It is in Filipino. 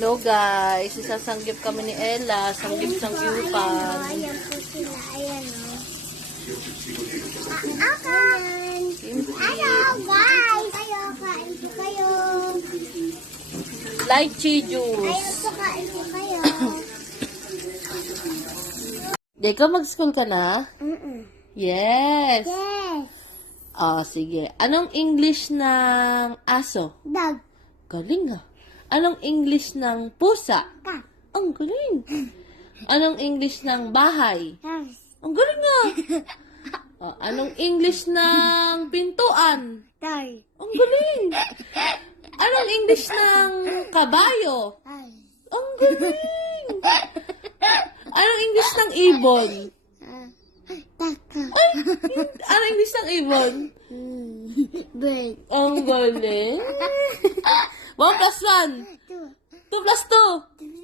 Hello guys, isasanggip kami ni Ella, sanggip-sanggipan. Ayan po sila. Ayan o. Ayan. Hello guys. Ayo, kain po kayo. Lychee Ayan juice. po, kain po kayo. Deka, mag-school ka na? Yes. Yes. Oh, sige. Anong English ng aso? Dog. Galing ah. Anong English ng pusa? Cat. Ang galing. Anong English ng bahay? House. Ang galing ah. Oh, anong English ng pintuan? Door. Ang galing. Anong English ng kabayo? House. Ang galing. Anong English ng ibon? Taka. Anong English ng ibon? Bird. Ang galing. 1 plus 1. 2 Two. plus 2.